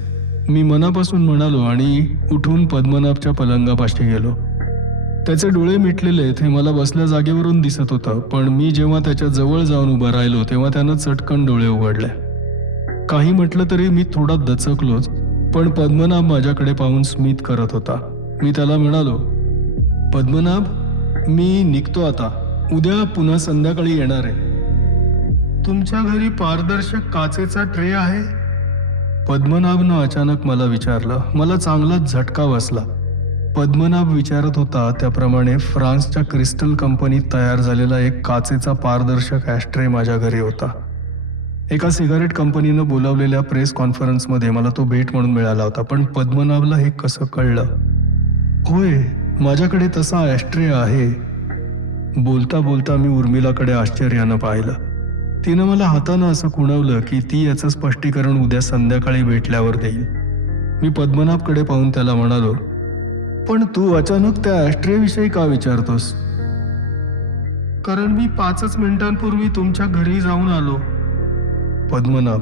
मी मनापासून म्हणालो आणि उठून पद्मनाभच्या पलंगापाशी गेलो. त्याचे डोळे मिटलेले हे मला बसल्या जागेवरून दिसत होतं, पण मी जेव्हा त्याच्या जवळ जाऊन उभा राहिलो तेव्हा त्यानं चटकन डोळे उघडले. काही म्हटलं तरी मी थोडा दचकलोच, पण पद्मनाभ माझ्याकडे पाहून स्मित करत होता. मी त्याला म्हणालो, पद्मनाभ, मी निघतो आता. उद्या पुन्हा संध्याकाळी येणार आहे. तुमच्या घरी पारदर्शक काचेचा ट्रे आहे? पद्मनाभनं अचानक मला विचारलं. मला चांगलाच झटका बसला. पद्मनाभ विचारत होता त्याप्रमाणे फ्रान्सच्या क्रिस्टल कंपनीत तयार झालेला एक काचेचा पारदर्शक ॲस्ट्रे माझ्या घरी होता. एका सिगारेट कंपनीनं बोलावलेल्या प्रेस कॉन्फरन्समध्ये मला तो भेट म्हणून मिळाला होता. पण पद्मनाभला हे कसं कळलं? होय, माझ्याकडे तसा ॲस्ट्रे आहे. बोलता बोलता मी उर्मिलाकडे आश्चर्यानं पाहिलं. तिनं मला हातानं असं खुणवलं की ती याचं स्पष्टीकरण उद्या संध्याकाळी भेटल्यावर देईल. मी पद्मनाभकडे पाहून त्याला म्हणालो, पण तू अचानक त्या ॲस्ट्रेविषयी का विचारतोस? कारण मी 5 मिनिटांपूर्वी तुमच्या घरी जाऊन आलो. पद्मनाभ,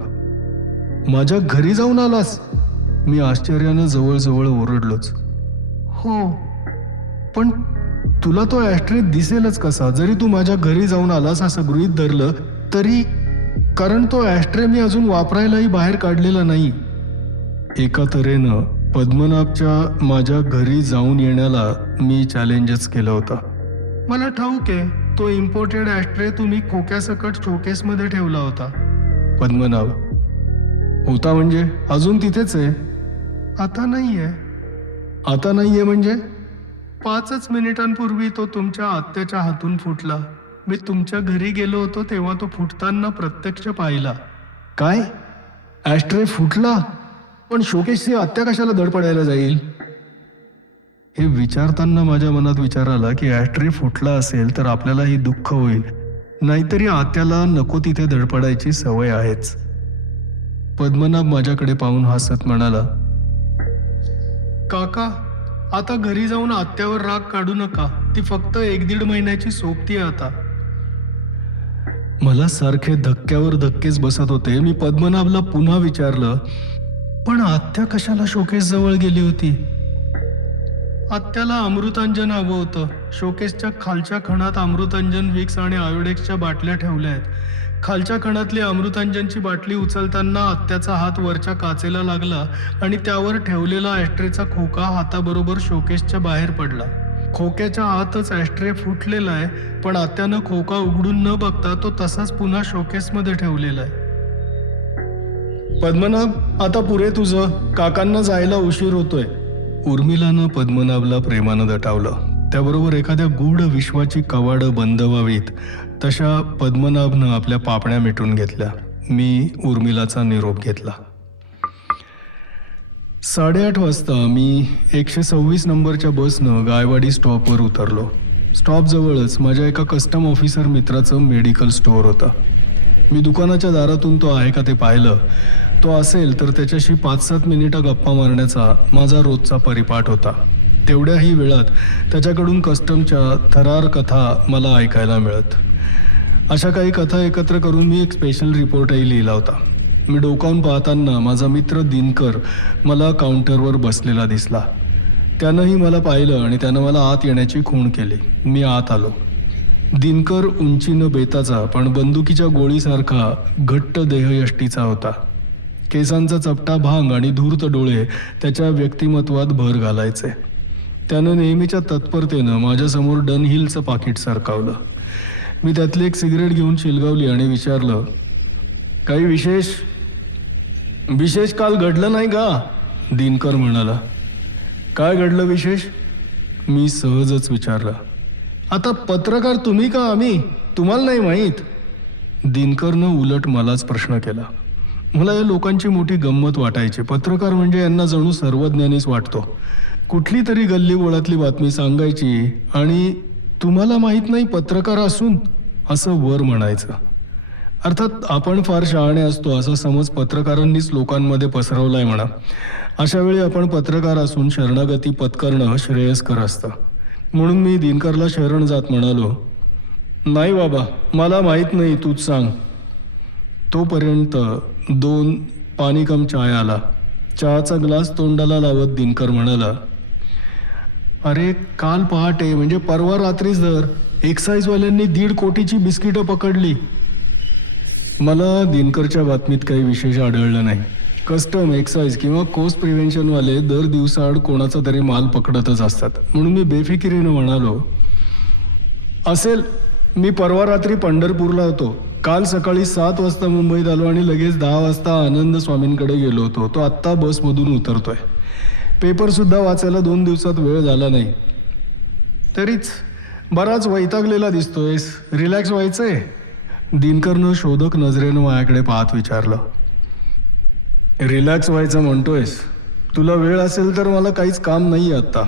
माझ्या घरी जाऊन आलास? मी आश्चर्यानं जवळजवळ ओरडलोच. हो, पण तुला तो ॲस्ट्रे दिसेलच कसा? जरी तू माझ्या घरी जाऊन आलास असं गृहीत धरलं तरी, कारण तो ॲस्ट्रे मी अजून वापरायलाही बाहेर काढलेला नाही. एका तऱ्हेनं पद्मनाभच्या माझ्या घरी जाऊन येण्याला मी चॅलेंजच केलं होतं. मला ठाऊक आहे, तो इम्पोर्टेड ॲस्ट्रे तुम्ही खोक्यासकट शोकेसमध्ये ठेवला होता. पद्मनाभ: होता म्हणजे? अजून तिथेच आहे. आता नाही आहे. आता नाही आहे म्हणजे? 5च मिनिटांपूर्वी तो तुमच्या आत्याच्या हातून फुटला. मी तुमच्या घरी गेलो होतो तेव्हा तो फुटताना प्रत्यक्ष पाहिला. काय? ॲस्ट्रे फुटला? पण शोकेसची आत्या कशाला धडपडायला जाईल? हे विचारताना माझ्या मनात विचार आला की ॲस्ट्रे फुटला असेल तर आपल्यालाही दुःख होईल, नाहीतरी आत्याला नको तिथे धडपडायची सवय आहेच. पद्मनाभ माझ्याकडे पाहून हसत म्हणाला, काका, आता घरी जाऊन आत्यावर राग काढू नका. ती फक्त 1-1.5 महिन्याची सोबती आहे आता. मला सारखे धक्क्यावर धक्केच बसत होते. मी पद्मनाभला पुन्हा विचारलं, पण आत्या कशाला शोकेस जवळ गेली होती? आत्याला अमृतांजन हवं होतं. शोकेसच्या खालच्या खणात अमृतांजन, विक्स आणि आयोडेक्सच्या बाटल्या ठेवल्या आहेत. खालच्या खणातली अमृतांजनची बाटली उचलताना आत्याचा हात वरच्या काचेला लागला आणि त्यावर ठेवलेला ॲस्ट्रेचा खोका हाताबरोबर शोकेसच्या बाहेर पडला. खोक्याच्या आतच ॲस्ट्रे फुटलेला आहे, पण आत्यानं खोका उघडून न बघता तो तसाच पुन्हा शोकेसमध्ये ठेवलेला आहे. पद्मनाभ, आता पुरे तुझं. काकांना जायला उशीर होतोय. उर्मिलानं पद्मनाभला प्रेमानं दटावलं. त्याबरोबर एखाद्या गूढ विश्वाची कवाडं बंद व्हावीत तशा पद्मनाभनं आपल्या पापण्या मिटून घेतल्या. मी उर्मिलाचा निरोप घेतला. 8:30 वाजता मी 126 नंबरच्या बसनं गायवाडी स्टॉपवर उतरलो. स्टॉपजवळच माझ्या एका कस्टम ऑफिसर मित्राचं मेडिकल स्टोअर होतं. मी दुकानाच्या दारातून तो आहे का ते पाहिलं. तो असेल तर त्याच्याशी 5-7 मिनिटं गप्पा मारण्याचा माझा रोजचा परिपाठ होता. तेवढ्याही वेळात त्याच्याकडून कस्टमच्या थरार कथा मला ऐकायला मिळत. अशा काही कथा एकत्र करून मी एक स्पेशल रिपोर्टही लिहिला होता. मी डोकावून पाहताना माझा मित्र दिनकर मला काउंटरवर बसलेला दिसला. त्यानंही मला पाहिलं आणि त्यानं मला आत येण्याची खूण केली. मी आत आलो. दिनकर उंचीनं बेताचा पण बंदुकीच्या गोळीसारखा घट्ट देहयष्टीचा होता. केसांचा चपटा भांग आणि धूर्त डोळे त्याच्या व्यक्तिमत्वात भर घालायचे. त्यानं नेहमीच्या तत्परतेनं माझ्यासमोर डनहिलचं पाकिट सरकावलं. मी त्यातली एक सिगरेट घेऊन शिलगावली आणि विचारलं, काही विशेष काल घडलं नाही का? दिनकर म्हणाला. काय घडलं विशेष? मी सहजच विचारलं. आता पत्रकार तुम्ही का आम्ही? तुम्हाला नाही माहीत? दिनकरनं उलट मलाच प्रश्न केला. मला या लोकांची मोठी गंमत वाटायची. पत्रकार म्हणजे यांना जणू सर्वज्ञानीच वाटतो. कुठली तरी गल्लीबोळातली बातमी सांगायची आणि तुम्हाला माहीत नाही पत्रकार असून, असं वर म्हणायचं. अर्थात आपण फार शहाणे असतो असा समज पत्रकारांनीच लोकांमध्ये पसरवलाय म्हणा. अशावेळी आपण पत्रकार असून शरणागती पत्करणं श्रेयस्कर असतं. म्हणून मी दिनकरला शरण जात म्हणालो, नाही बाबा, मला माहीत नाही, तूच सांग. तोपर्यंत 2 पाणी कम चाय आला. चहाचा ग्लास तोंडाला लावत दिनकर म्हणाला, अरे काल पहाटे म्हणजे परवा रात्रीच जर एक्साईजवाल्यांनी 1.5 कोटीची बिस्किटं पकडली. मला दिनकरच्या बातमीत काही विशेष आढळलं नाही. कस्टम, एक्साईज किंवा कोस्ट प्रिव्हेन्शनवाले दर दिवसाआड कोणाचा तरी माल पकडतच असतात. म्हणून मी बेफिकिरीनं म्हणालो, असेल. मी परवा रात्री पंढरपूरला होतो. काल सकाळी 7 वाजता मुंबईत आलो आणि लगेच 10 वाजता आनंद स्वामींकडे गेलो होतो. तो आत्ता बसमधून उतरतोय. पेपरसुद्धा वाचायला 2 दिवसात वेळ झाला नाही. तरीच बराच वैतागलेला दिसतोयस. रिलॅक्स व्हायचंय? दिनकरनं शोधक नजरेनं माझ्याकडे पाहत विचारलं. रिलॅक्स व्हायचं म्हणतोयस? तुला वेळ असेल तर मला काहीच काम नाही आत्ता.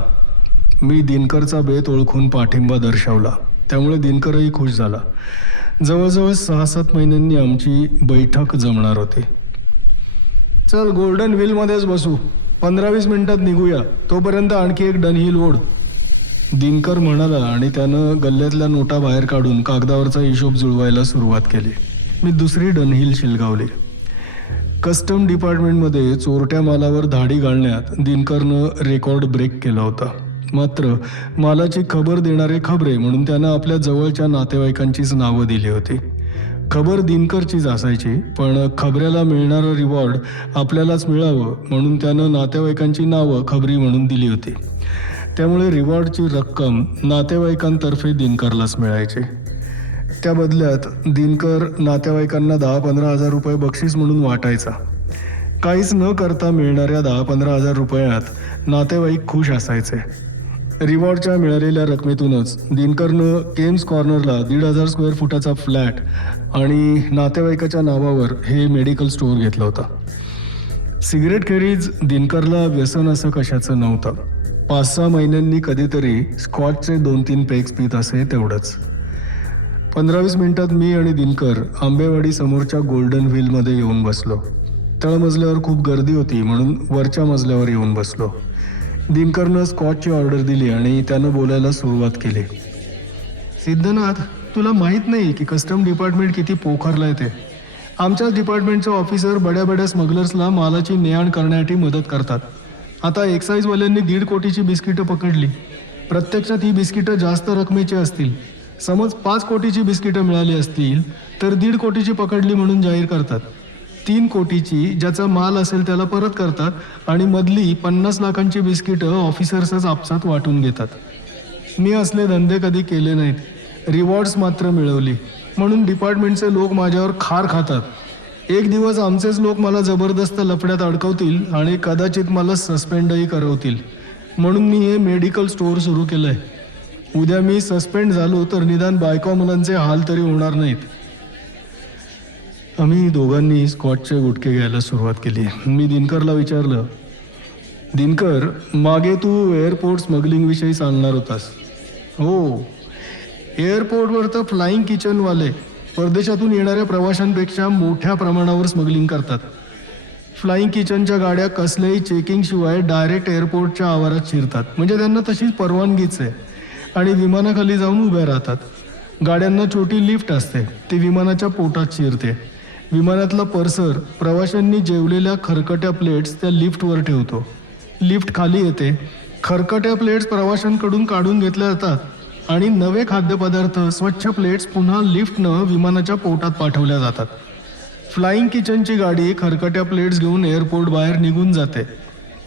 मी दिनकरचा बेत ओळखून पाठिंबा दर्शवला. त्यामुळे दिनकरही खुश झाला. जवळजवळ 6-7 महिन्यांनी आमची बैठक जमणार होती. चल गोल्डन व्हीलमध्येच बसू. 15-20 मिनिटात निघूया. तोपर्यंत आणखी एक डनहिल ओढ. दिनकर म्हणाला आणि त्यानं गल्ल्यातल्या नोटा बाहेर काढून कागदावरचा हिशोब जुळवायला सुरुवात केली. मी दुसरी डनहिल शिलगावली. कस्टम डिपार्टमेंटमध्ये चोरट्या मालावर धाडी घालण्यात दिनकरनं रेकॉर्ड ब्रेक केला होता. मात्र मालाची खबर देणारे खबरे म्हणून त्यानं आपल्या जवळच्या नातेवाईकांचीच नावं दिली होती. खबर दिनकरचीच असायची, पण खबऱ्याला मिळणारं रिवॉर्ड आपल्यालाच मिळावं म्हणून त्यानं नातेवाईकांची नावं खबरी म्हणून दिली होती. त्यामुळे रिवॉर्डची रक्कम नातेवाईकांतर्फे दिनकरलाच मिळायची. त्या बदल्यात दिनकर नातेवाईकांना 10-15 हजार रुपये बक्षीस म्हणून वाटायचा. काहीच न करता मिळणाऱ्या 10-15 हजार रुपयात नातेवाईक खुश असायचे. रिवॉर्डच्या मिळालेल्या रकमेतूनच दिनकरनं केम्स कॉर्नरला 1,500 स्क्वेअर फुटाचा फ्लॅट आणि नातेवाईकाच्या नावावर हे मेडिकल स्टोअर घेतलं होतं. सिगरेटखेरीज दिनकरला व्यसन असं कशाचं नव्हतं. 5-6 महिन्यांनी कधीतरी स्कॉचचे 2-3 पेग्स पित असे, तेवढंच. 15-20 मिनिटात मी आणि दिनकर आंबेवाडी समोरच्या गोल्डन व्हीलमध्ये येऊन बसलो. तळमजल्यावर खूप गर्दी होती म्हणून वरच्या मजल्यावर येऊन बसलो. दिनकरनं स्कॉचची ऑर्डर दिली आणि त्यानं बोलायला सुरुवात केली. सिद्धनाथ, तुला माहीत नाही की कस्टम डिपार्टमेंट किती पोखरलं आहे ते. आमच्याच डिपार्टमेंटचे ऑफिसर बड्या स्मगलर्सला मालाची ने-आण करण्यासाठी मदत करतात. आता एक्साईजवाल्यांनी 1.5 कोटीची बिस्किटं पकडली. प्रत्यक्षात ही बिस्किटं जास्त रकमेची असतील. समज 5 कोटीची बिस्किटं मिळाली असतील तर 1.5 कोटीची पकडली म्हणून जाहीर करतात. 3 कोटीची ज्याचा माल असेल त्याला परत करतात आणि मधली 50 लाखांची बिस्किटं ऑफिसर्सच आपसात वाटून घेतात. मी असले धंदे कधी केले नाहीत. रिवॉर्ड्स मात्र मिळवली म्हणून डिपार्टमेंटचे लोक माझ्यावर खार खातात. एक दिवस आमचेच लोक मला जबरदस्त लफड्यात अडकवतील आणि कदाचित मला सस्पेंडही करवतील. म्हणून मी हे मेडिकल स्टोअर सुरू केलं आहे. उद्या मी सस्पेंड झालो तर निदान बायका मुलांचे हाल तरी होणार नाहीत. आम्ही दोघांनी स्कॉचचे गुटके घ्यायला सुरुवात केली. मी दिनकरला विचारलं, दिनकर, मागे तू एअरपोर्ट स्मगलिंगविषयी सांगणार होतास. हो, एअरपोर्टवर तर फ्लाईंग किचनवाले परदेशातून येणाऱ्या प्रवाशांपेक्षा मोठ्या प्रमाणावर स्मगलिंग करतात. फ्लाईंग किचनच्या गाड्या कसल्याही चेकिंगशिवाय डायरेक्ट एअरपोर्टच्या आवारात शिरतात. म्हणजे त्यांना तशीच परवानगीच आहे आणि विमानाखाली जाऊन उभ्या राहतात. गाड्यांना छोटी लिफ्ट असते, ती विमानाच्या पोटात शिरते. विमानातला परसर प्रवाशांनी जेवलेल्या खरकट्या प्लेट्स त्या लिफ्टवर ठेवतो. लिफ्ट खाली येते. खरकट्या प्लेट्स प्रवाशांकडून काढून घेतल्या जातात आणि नवे खाद्यपदार्थ स्वच्छ प्लेट्स पुन्हा लिफ्टनं विमानाच्या पोटात पाठवल्या जातात. फ्लाईंग किचनची गाडी खरकट्या प्लेट्स घेऊन एअरपोर्ट बाहेर निघून जाते.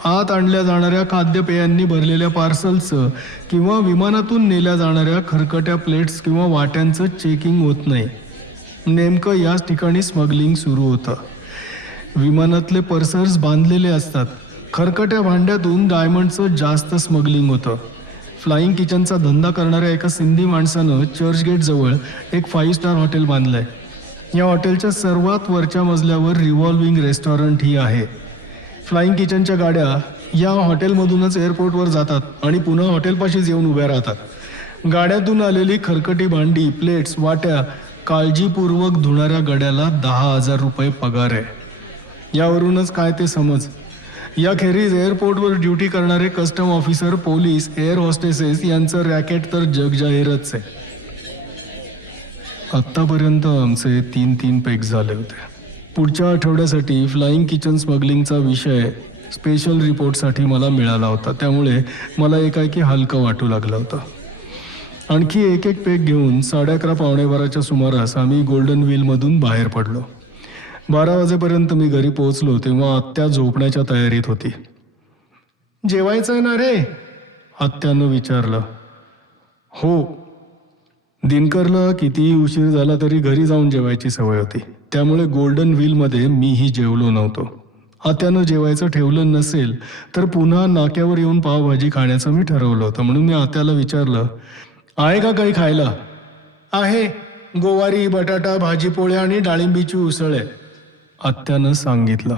आत आणल्या जाणाऱ्या खाद्यपेयांनी भरलेल्या पार्सल्सचं किंवा विमानातून नेल्या जाणाऱ्या खरकट्या प्लेट्स किंवा वाट्यांचं चेकिंग होत नाही. नेमकं याच ठिकाणी स्मगलिंग सुरू होतं. विमानातले पर्सर्स बांधलेले असतात. खरकट्या भांड्यातून डायमंडचं जास्त स्मगलिंग होतं. फ्लाईंग किचनचा धंदा करणाऱ्या एका सिंधी माणसानं चर्चगेटजवळ एक 5 स्टार हॉटेल बांधलंय. या हॉटेलच्या सर्वात वरच्या मजल्यावर रिव्हॉल्विंग रेस्टॉरंट ही आहे. फ्लाईंग किचनच्या गाड्या या हॉटेलमधूनच एअरपोर्टवर जातात आणि पुन्हा हॉटेलपाशीच येऊन उभ्या राहतात. गाड्यातून आलेली खरकटी भांडी, प्लेट्स, वाट्या काळजीपूर्वक धुणाऱ्या गड्याला 10,000 रुपये पगार आहे. यावरूनच काय ते समज. याखेरीज एअरपोर्टवर ड्युटी करणारे custom officer, police, air hostesses यांचं रॅकेट तर जगजाहीरच आहे. आत्तापर्यंत आमचे 3 पेग्स झाले होते. पुढच्या आठवड्यासाठी फ्लाईंग किचन स्मगलिंगचा विषय स्पेशल रिपोर्टसाठी मला मिळाला होता. त्यामुळे मला एकाएकी हलकं वाटू लागलं होतं. आणखी एक पेग घेऊन 11:30-11:15च्या सुमारास आम्ही गोल्डन व्हीलमधून बाहेर पडलो. 12 वाजेपर्यंत मी घरी पोहोचलो तेव्हा आत्या झोपण्याच्या तयारीत होती. जेवायचं आहे ना रे? आत्यानं विचारलं. हो. दिनकरला कितीही उशीर झाला तरी घरी जाऊन जेवायची सवय होती. त्यामुळे गोल्डन व्हीलमध्ये मीही जेवलो नव्हतो. आत्यानं जेवायचं ठेवलं नसेल तर पुन्हा नाक्यावर येऊन पावभाजी खाण्याचं मी ठरवलं होतं. म्हणून मी आत्याला विचारलं, आहे का काही खायला? आहे, गोवारी, बटाटा, भाजीपोळ्या आणि डाळिंबीची उसळ आहे, आत्यानं सांगितलं.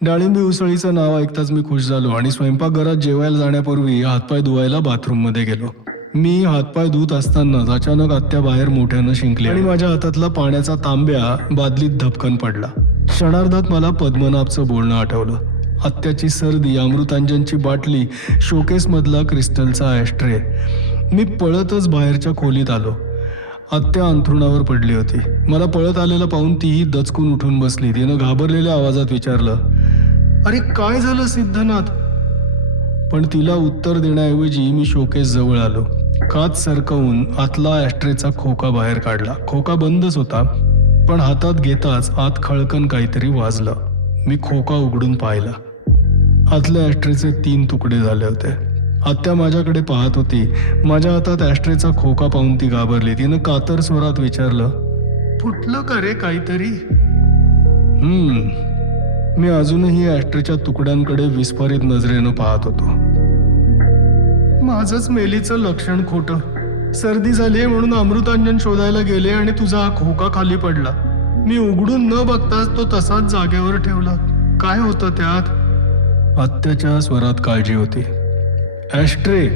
डाळिंबी उसळीचं नाव ऐकताच मी खुश झालो आणि स्वयंपाकघरात जेवायला जाण्यापूर्वी हातपाय धुवायला बाथरूममध्ये गेलो. मी हातपाय धुत असतानाच अचानक आत्या बाहेर मोठ्यानं शिंकली आणि माझ्या हातातला पाण्याचा तांब्या बादलीत धपकन पडला. क्षणार्धात मला पद्मनाभचं बोलणं आठवलं. आत्याची सर्दी, अमृतांजनची बाटली, शोकेसमधला क्रिस्टलचा ॲस्ट्रे. मी पळतच बाहेरच्या खोलीत आलो. आत्या अंथरुणावर पडली होती. मला पळत आलेलं पाहून तीही दचकून उठून बसली. तिनं घाबरलेल्या आवाजात विचारलं, अरे काय झालं सिद्धनाथ? पण तिला उत्तर देण्याऐवजी मी शोकेस जवळ आलो. काच सरकवून आतला ॲस्ट्रेचा खोका बाहेर काढला. खोका बंदच होता पण हातात घेताच आत खळकन काहीतरी वाजलं. मी खोका उघडून पाहिला. आतल्या ॲस्ट्रेचे 3 तुकडे झाले होते. आत्या माझ्याकडे पाहत होती. माझ्या हातात ॲस्ट्रेचा खोका पाहून ती घाबरली. तिनं कातर स्वरात विचारलं, फुटलं का रे काहीतरी? मी अजूनही ॲस्ट्रेच्या तुकड्यांकडे विस्फारित नजरेनं पाहत होतो. माझंच मेलीचं लक्षण खोटं. सर्दी झाली म्हणून अमृतांजन शोधायला गेले आणि तुझा हा खोका खाली पडला. मी उघडून न बघताच तो तसाच जागेवर ठेवला. काय होतं त्यात? आत्याच्या स्वरात काळजी होती. ॲस्ट्रे.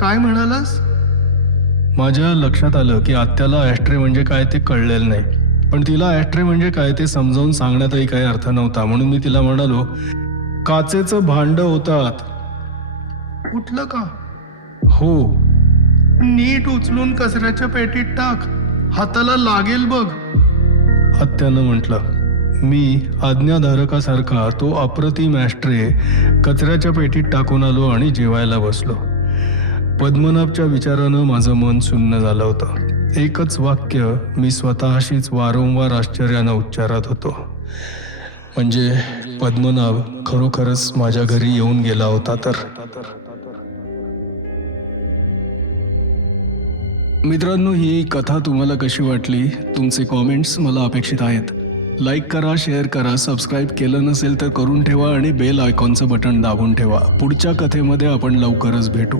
काय म्हणालास? माझ्या लक्षात आलं की आत्याला ॲस्ट्रे म्हणजे काय ते कळलेलं नाही, पण तिला ॲस्ट्रे म्हणजे काय ते समजावून सांगण्यातही काही अर्थ नव्हता. म्हणून मी तिला म्हणालो, काचेचं भांडं होतात. उठलं का? हो. नीट उचलून कचऱ्याच्या पेटीत टाक. हाताला लागेल बघ. आत्यानं म्हटलं. मी आज्ञाधारकासारखा तो अप्रतिम ॲस्ट्रे कचऱ्याच्या पेटीत टाकून आलो आणि जेवायला बसलो. पद्मनाभच्या विचारानं माझं मन सुन्न झालं होतं. एकच वाक्य मी स्वतःशीच वारंवार आश्चर्यानं उच्चारत होतो. म्हणजे पद्मनाभ खरोखरच माझ्या घरी येऊन गेला होता तर. मित्रांनो, ही कथा तुम्हाला कशी वाटली? तुमचे कॉमेंट्स मला अपेक्षित आहेत. लाईक करा, शेअर करा, सबस्क्राईब केलं नसेल तर करून ठेवा आणि बेल आयकॉनचं बटन दाबून ठेवा. पुढच्या कथेमध्ये आपण लवकरच भेटू.